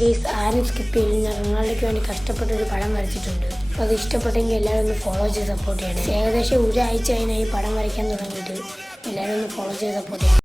Guys ആരും skip ചെയ്യില്ല. ഞാൻ റൊണാൾഡോയ്ക്ക് വേണ്ടി കഷ്ടപ്പെട്ടൊരു പടം വരച്ചിട്ടുണ്ട്. അത് ഇഷ്ടപ്പെട്ടെങ്കിൽ എല്ലാവരും ഒന്ന് ഫോളോ ചെയ്ത് സപ്പോർട്ട് ചെയ്യണം. ഏകദേശം ഒരാഴ്ച അതിനായി പടം വരയ്ക്കാൻ തുടങ്ങിയിട്ട് എല്ലാവരും ഒന്ന് ഫോളോ ചെയ്ത് സപ്പോർട്ട് ചെയ്യണം.